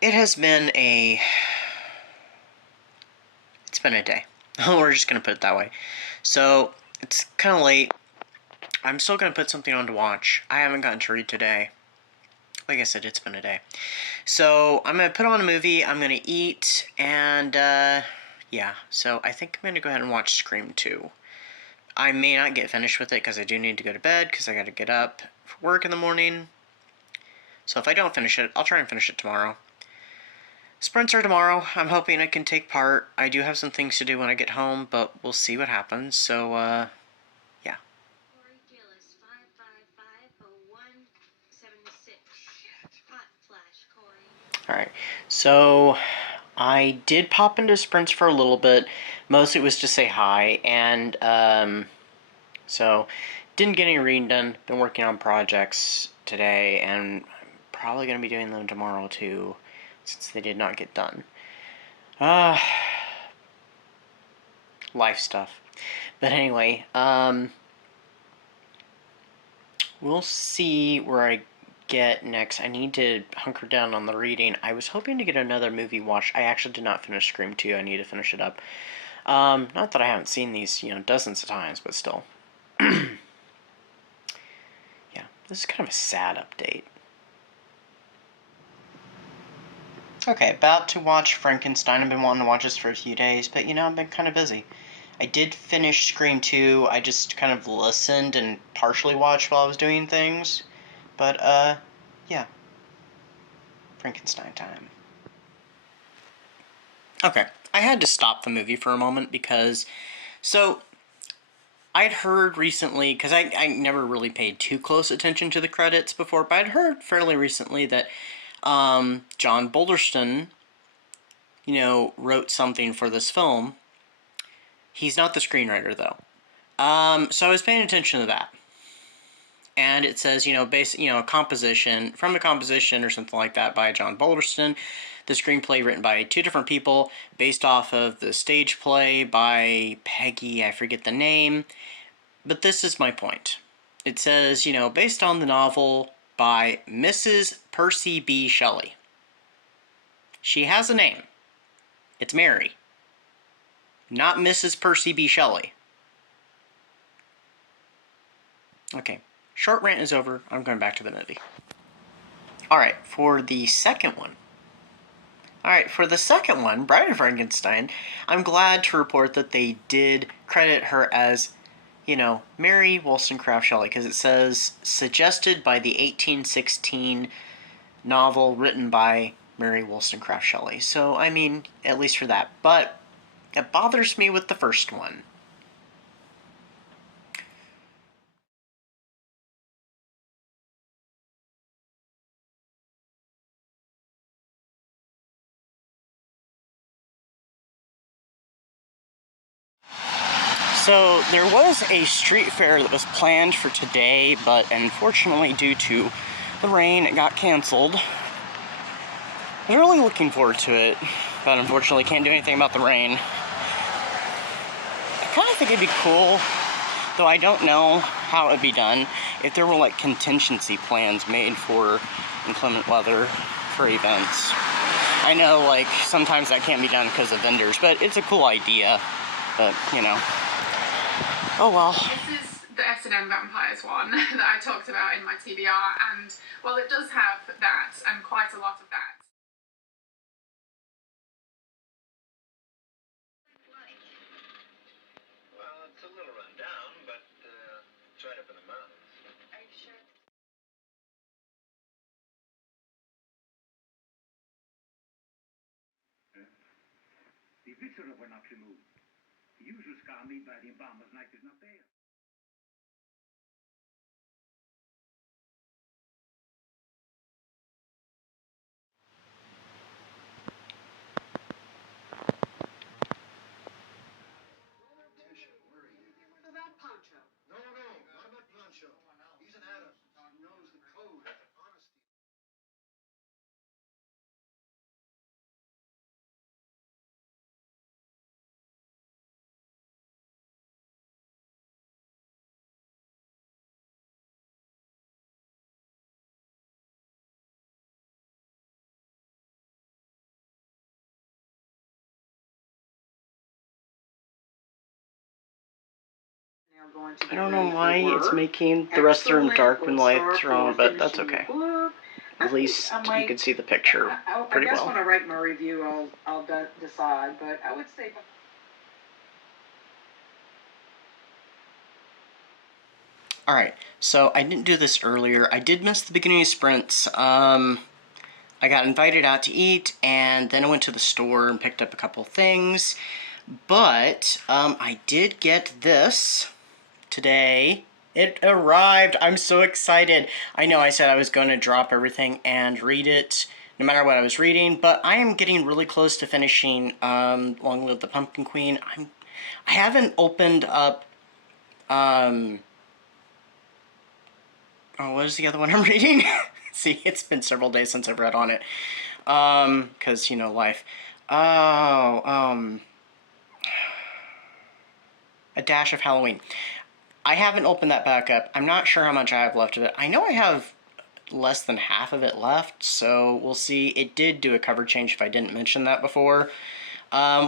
It has been a... It's been a day. We're just going to put it that way. So, it's kind of late. I'm still going to put something on to watch. I haven't gotten to read today. Like I said, it's been a day. So, I'm going to put on a movie, I'm going to eat, and, yeah. So, I think I'm going to go ahead and watch Scream 2. I may not get finished with it, because I do need to go to bed, because I got to get up for work in the morning. So, if I don't finish it, I'll try and finish it tomorrow. Sprints are tomorrow. I'm hoping I can take part. I do have some things to do when I get home, but we'll see what happens. So, yeah. Alright, so I did pop into sprints for a little bit. Mostly it was to say hi, and, so didn't get any reading done. Been working on projects today, and I'm probably going to be doing them tomorrow too, since they did not get done. Life stuff. But anyway, we'll see where I get next. I need to hunker down on the reading. I was hoping to get another movie watched. I actually did not finish Scream 2. I need to finish it up. Not that I haven't seen these, dozens of times, but still. Yeah, this is kind of a sad update. Okay, about to watch Frankenstein. I've been wanting to watch this for a few days, but, I've been kind of busy. I did finish Scream 2. I just kind of listened and partially watched while I was doing things. But, yeah. Frankenstein time. Okay, I had to stop the movie for a moment because... So, I'd heard recently, because I never really paid too close attention to the credits before, but I'd heard fairly recently that John Boulderston, wrote something for this film. He's not the screenwriter, though. So I was paying attention to that. And it says, a composition, from a composition or something like that by John Boulderston. The screenplay written by two different people, based off of the stage play by Peggy, I forget the name. But this is my point. It says, based on the novel by Mrs. Percy B. Shelley. She has a name. It's Mary. Not Mrs. Percy B. Shelley. Okay, short rant is over. I'm going back to the movie. Alright, for the second one. Bride of Frankenstein, I'm glad to report that they did credit her as, Mary Wollstonecraft Shelley, because it says, suggested by the 1816 novel written by Mary Wollstonecraft Shelley. So, I mean, at least for that. But it bothers me with the first one. So, there was a street fair that was planned for today, but unfortunately, due to the rain, it got canceled. I was really looking forward to it, but unfortunately can't do anything about the rain. I kind of think it'd be cool, though I don't know how it would be done, if there were like contingency plans made for inclement weather for events. I know like sometimes that can't be done because of vendors, but it's a cool idea, but oh well. This is the S&M Vampires one that I talked about in my TBR, and while it does have that, and quite a lot of that, well, it's a little run down, but it's right up in the mountains. are you sure? The viscera were not removed. The usual scar made by the embalmer's knife is not there. I don't know why it's making the rest of the room dark when the lights are on, but that's okay. At least you can see the picture pretty well. I guess when I write my review, I'll decide, but I would say... Alright, so I didn't do this earlier. I did miss the beginning of sprints. I got invited out to eat, and then I went to the store and picked up a couple things. But I did get this today. It arrived. I'm so excited. I know I said I was going to drop everything and read it, no matter what I was reading, but I am getting really close to finishing Long Live the Pumpkin Queen. I haven't opened up... oh, what is the other one I'm reading? See, it's been several days since I've read on it. Because, you know, life. Oh, A Dash of Halloween. I haven't opened that back up. I'm not sure how much I have left of it. I know I have less than half of it left, so we'll see. It did do a cover change if I didn't mention that before.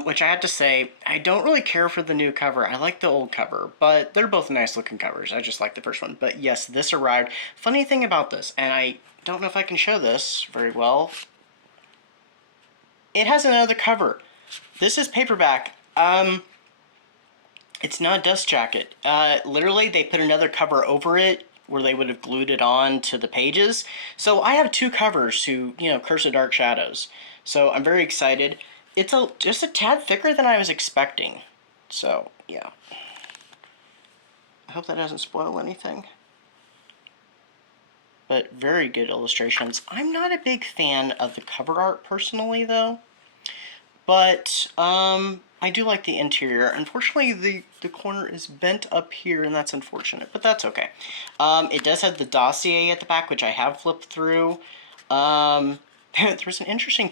Which I have to say, I don't really care for the new cover. I like the old cover, but they're both nice looking covers. I just like the first one. But yes, this arrived. Funny thing about this, and I don't know if I can show this very well. It has another cover. This is paperback. It's not a dust jacket. Literally, they put another cover over it where they would have glued it on to the pages. So I have two covers to, you know, Curse of Dark Shadows. So I'm very excited. It's just a tad thicker than I was expecting. So, yeah. I hope that doesn't spoil anything. But very good illustrations. I'm not a big fan of the cover art personally, though. But, I do like the interior. Unfortunately, the corner is bent up here, and that's unfortunate, but that's okay. It does have the dossier at the back, which I have flipped through. There's an interesting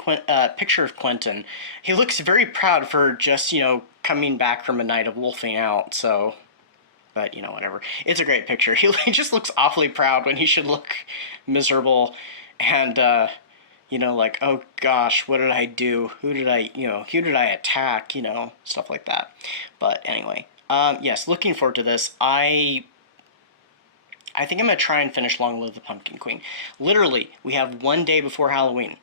picture of Quentin. He looks very proud for just, you know, coming back from a night of wolfing out, so... But, you know, whatever. It's a great picture. He just looks awfully proud when he should look miserable, and, you know, like, oh gosh, what did I do? Who did I attack? You know, stuff like that. But anyway, yes, looking forward to this. I think I'm going to try and finish Long Live the Pumpkin Queen. Literally, we have one day before Halloween.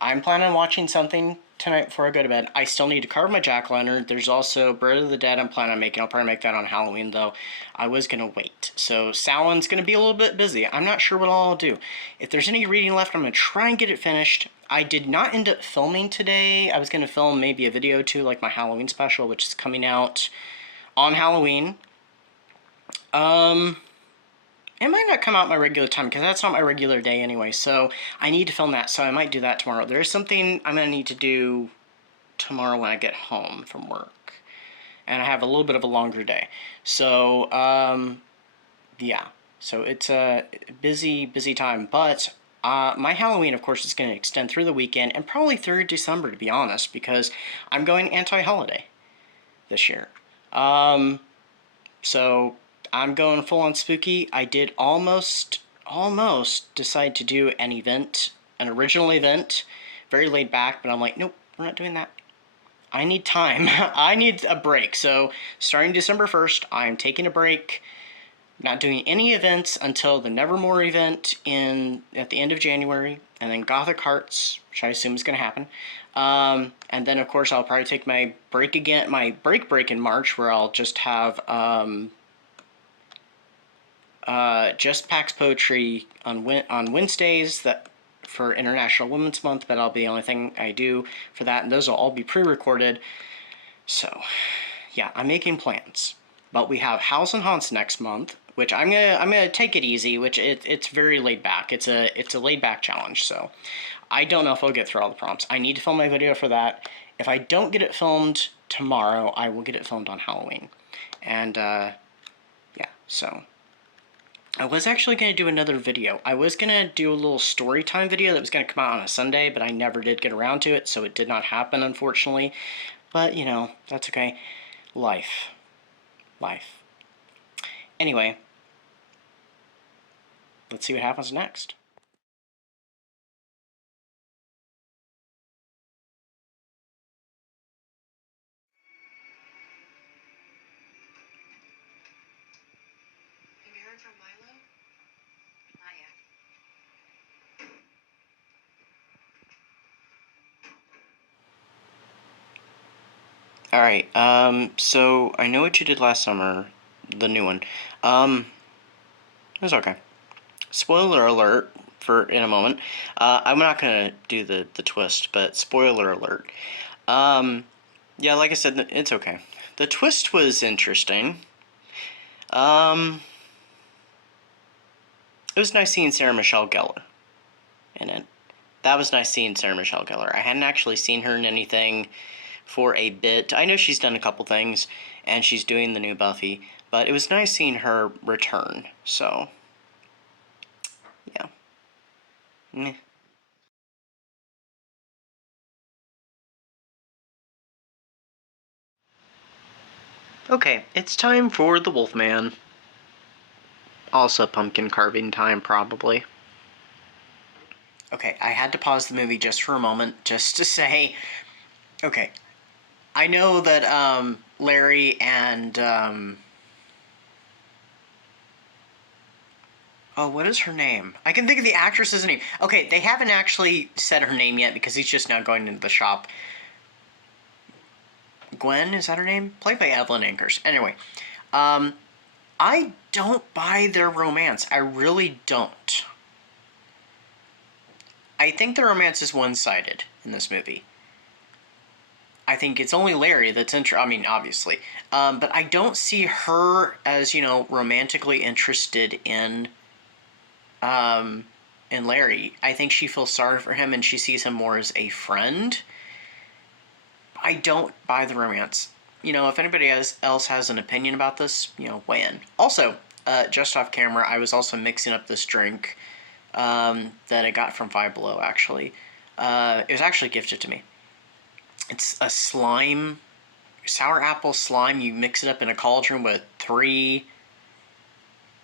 I'm planning on watching something tonight before I go to bed. I still need to carve my jack-o'-lantern. There's also Bread of the Dead I'm planning on making. I'll probably make that on Halloween, though. I was going to wait. So Samhain's going to be a little bit busy. I'm not sure what I'll do. If there's any reading left, I'm going to try and get it finished. I did not end up filming today. I was going to film maybe a video or two, like my Halloween special, which is coming out on Halloween. It might not come out my regular time, because that's not my regular day anyway, so I need to film that, so I might do that tomorrow. There is something I'm going to need to do tomorrow when I get home from work, and I have a little bit of a longer day. So, yeah, so it's a busy time, but my Halloween, of course, is going to extend through the weekend, and probably through December, to be honest, because I'm going anti-holiday this year. So... I'm going full on spooky. I did almost decide to do an original event, very laid back, but I'm like, nope, we're not doing that. I need time. I need a break. So starting December 1st, I'm taking a break, not doing any events until the Nevermore event at the end of January, and then Gothic Hearts, which I assume is going to happen. And then, of course, I'll probably take my break again, my break in March, where I'll just have... just Pax Poetry on Wednesdays for International Women's Month, but that'll be the only thing I do for that, and those will all be pre-recorded. So, yeah, I'm making plans. But we have House and Haunts next month, which I'm gonna take it easy, which it's very laid back. It's a laid back challenge, so I don't know if I'll get through all the prompts. I need to film my video for that. If I don't get it filmed tomorrow, I will get it filmed on Halloween. And yeah, so I was actually going to do another video. I was going to do a little story time video that was going to come out on a Sunday, but I never did get around to it, so it did not happen, unfortunately. But, you know, that's okay. Life. Anyway, let's see what happens next. Alright, so I know what you did last summer, the new one. It was okay. Spoiler alert for in a moment. I'm not gonna do the twist, but spoiler alert. Yeah, like I said, it's okay. The twist was interesting. It was nice seeing Sarah Michelle Gellar in it. That was nice seeing Sarah Michelle Gellar. I hadn't actually seen her in anything for a bit. I know she's done a couple things, and she's doing the new Buffy, but it was nice seeing her return, so, yeah. Meh. Okay, it's time for the Wolfman. Also pumpkin carving time, probably. Okay, I had to pause the movie just for a moment, just to say, okay, I know that, Larry and, oh, what is her name? I can think of the actress's name. Okay, they haven't actually said her name yet because he's just now going into the shop. Gwen, is that her name? Played by Evelyn Ankers. Anyway, I don't buy their romance. I really don't. I think the romance is one-sided in this movie. I think it's only Larry that's I mean, obviously. But I don't see her as, you know, romantically interested in Larry. I think she feels sorry for him and she sees him more as a friend. I don't buy the romance. You know, if anybody else has an opinion about this, you know, weigh in. Also, just off camera, I was also mixing up this drink that I got from Five Below, actually. It was actually gifted to me. It's a slime, sour apple slime. You mix it up in a cauldron with 3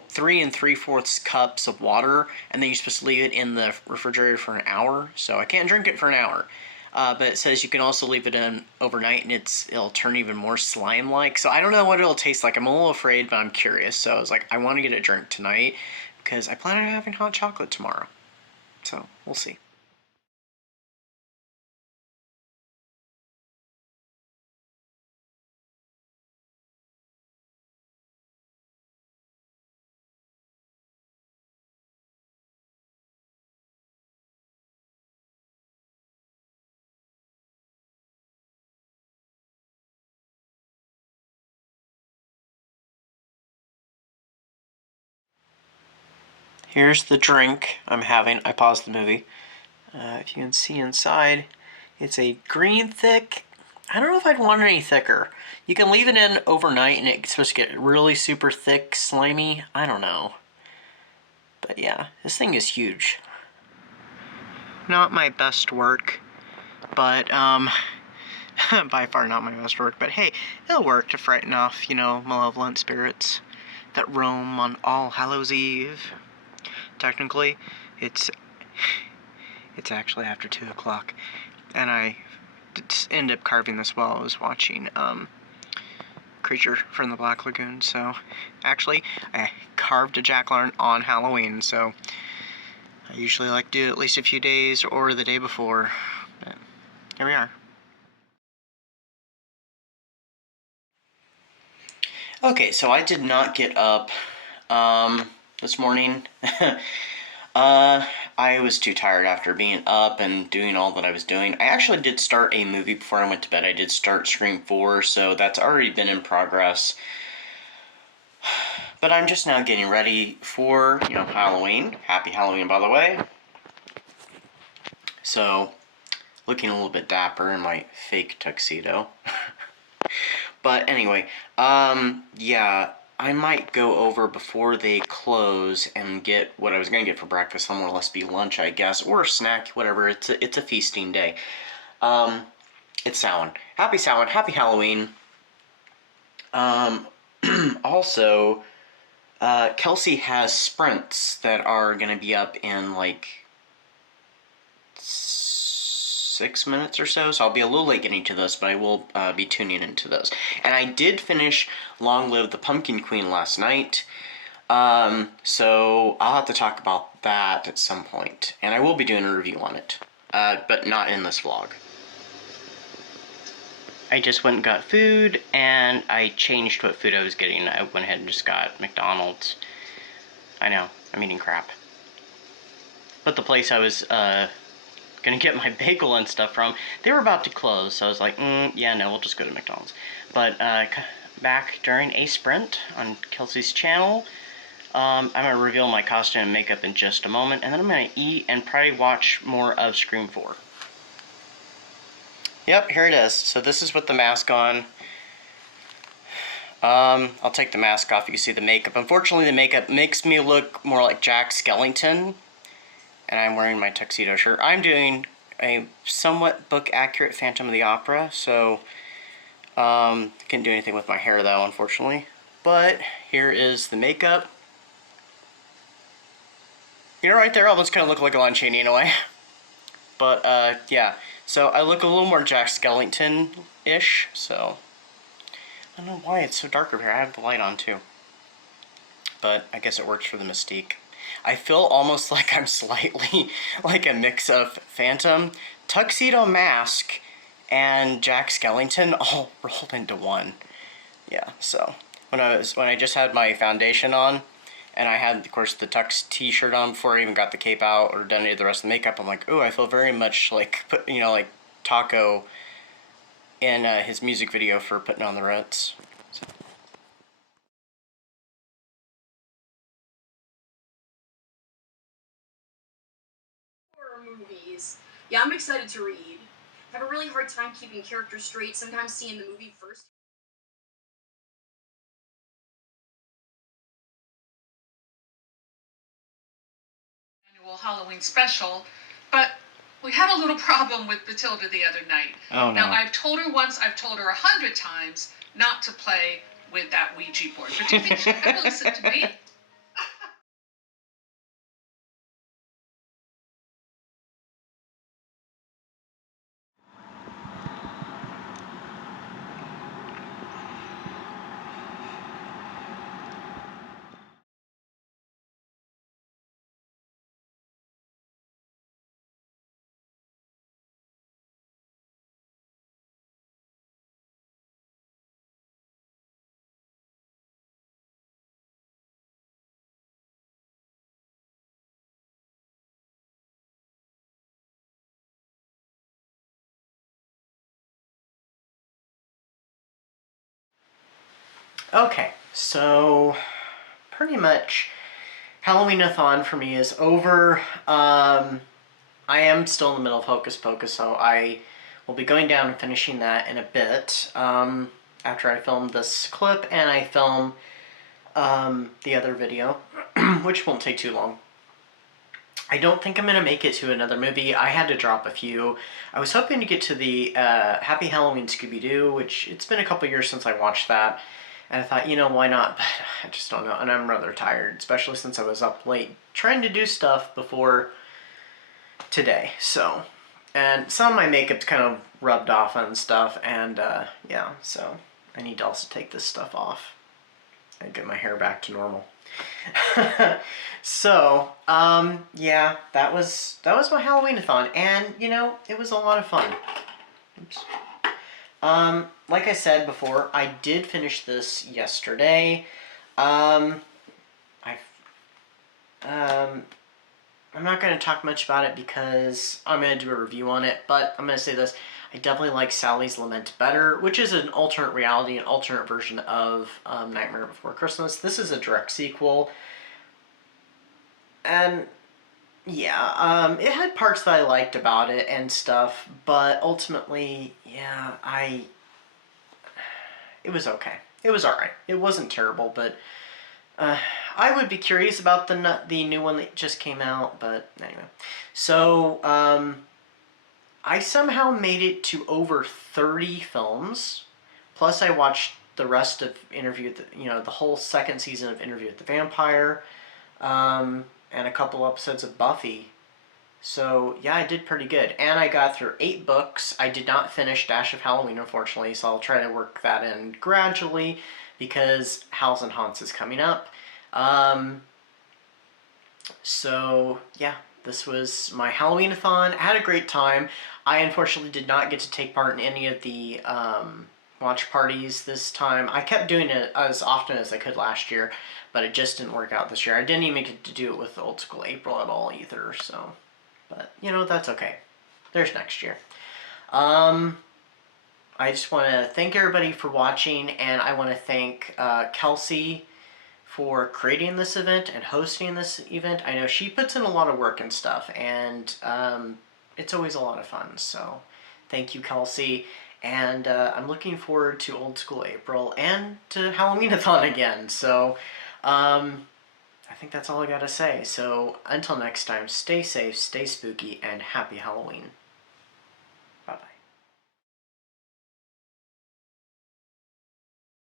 3 3/4 cups of water, and then you're supposed to leave it in the refrigerator for an hour. So I can't drink it for an hour. But it says you can also leave it in overnight, and it'll turn even more slime-like. So I don't know what it'll taste like. I'm a little afraid, but I'm curious. So I was like, I want to get a drink tonight because I plan on having hot chocolate tomorrow. So we'll see. Here's the drink I'm having. I paused the movie. If you can see inside, it's a green thick. I don't know if I'd want it any thicker. You can leave it in overnight and it's supposed to get really super thick, slimy. I don't know. But yeah, this thing is huge. Not my best work, but, by far not my best work. But hey, it'll work to frighten off, you know, malevolent spirits that roam on All Hallows Eve. Technically, it's actually after 2 o'clock, and I ended up carving this while I was watching Creature from the Black Lagoon. So actually, I carved a jack-o'-lantern on Halloween, so I usually like to do it at least a few days or the day before, but here we are. Okay, so I did not get up this morning. I was too tired after being up and doing all that I was doing. I actually did start a movie before I went to bed. I did start Scream 4, so that's already been in progress. But I'm just now getting ready for, you know, Halloween. Happy Halloween, by the way. So, looking a little bit dapper in my fake tuxedo. But anyway, yeah, I might go over before they close and get what I was going to get for breakfast. It'll more or less be lunch, I guess, or a snack, whatever. It's a feasting day. It's Samhain. Happy Samhain. Happy Halloween. Also, Kelsey has sprints that are going to be up in, like, 6 minutes or so, so I'll be a little late getting to those, but I will be tuning into those. And I did finish Long Live the Pumpkin Queen last night, so I'll have to talk about that at some point, and I will be doing a review on it, but not in this vlog. I just went and got food, and I changed what food I was getting. I went ahead and just got McDonald's. I know, I'm eating crap. But the place I was gonna get my bagel and stuff from, they were about to close, so I was like, yeah, no, we'll just go to McDonald's. But back during a sprint on Kelsey's channel, I'm gonna reveal my costume and makeup in just a moment, and then I'm gonna eat and probably watch more of Scream 4. Yep, here it is. So this is with the mask on. I'll take the mask off. You can see the makeup. Unfortunately, the makeup makes me look more like Jack Skellington, and I'm wearing my tuxedo shirt. I'm doing a somewhat book-accurate Phantom of the Opera, so can't do anything with my hair though, unfortunately. But here is the makeup. You know, right there, almost kind of look like a Lon Chaney in a way. But yeah, so I look a little more Jack Skellington-ish. So I don't know why it's so dark over here. I have the light on too, but I guess it works for the mystique. I feel almost like I'm slightly like a mix of Phantom, Tuxedo Mask, and Jack Skellington all rolled into one. Yeah, so when I just had my foundation on, and I had, of course, the Tux t-shirt on before I even got the cape out or done any of the rest of the makeup, I'm like, ooh, I feel very much like, like Taco in his music video for Putting on the Ritz. So. Movies. Yeah, I'm excited to read. I have a really hard time keeping characters straight, sometimes seeing the movie first. Annual Halloween special, but we had a little problem with Matilda the other night. Oh, no. Now, I've told her once, I've told her 100 times not to play with that Ouija board. But do you think she'll ever listen to me? Okay, so pretty much Halloween-a-thon for me is over. I am still in the middle of Hocus Pocus, so I will be going down and finishing that in a bit after I film this clip and I film the other video, which won't take too long. I don't think I'm going to make it to another movie. I had to drop a few. I was hoping to get to the Happy Halloween Scooby-Doo, which it's been a couple years since I watched that. And I thought, you know, why not? But I just don't know. And I'm rather tired, especially since I was up late trying to do stuff before today. So, and some of my makeup's kind of rubbed off on stuff. And yeah, so I need to also take this stuff off and get my hair back to normal. So, yeah, that was my Halloween-a-thon, and, you know, it was a lot of fun. Oops. Like I said before, I did finish this yesterday. I'm not going to talk much about it because I'm going to do a review on it, but I'm going to say this. I definitely like Sally's Lament better, which is an alternate reality, an alternate version of Nightmare Before Christmas. This is a direct sequel. And, yeah, it had parts that I liked about it and stuff, but ultimately, yeah, it was okay. It was alright. It wasn't terrible, but I would be curious about the new one that just came out, but anyway. So, I somehow made it to over 30 films, plus I watched the rest of the whole second season of Interview with the Vampire, and a couple episodes of Buffy. So, yeah, I did pretty good. And I got through 8 books. I did not finish Dash of Halloween, unfortunately, so I'll try to work that in gradually, because Howls and Haunts is coming up. So, yeah, this was my Halloween-a-thon. I had a great time. I unfortunately did not get to take part in any of the watch parties this time. I kept doing it as often as I could last year, but it just didn't work out this year. I didn't even get to do it with Old School April at all either, so. But, you know, that's okay. There's next year. I just want to thank everybody for watching, and I want to thank Kelsey for creating this event and hosting this event. I know she puts in a lot of work and stuff, and it's always a lot of fun, so thank you, Kelsey. And I'm looking forward to Old School April and to Halloween-a-thon again, so I think that's all I gotta say. So until next time, stay safe, stay spooky, and happy Halloween.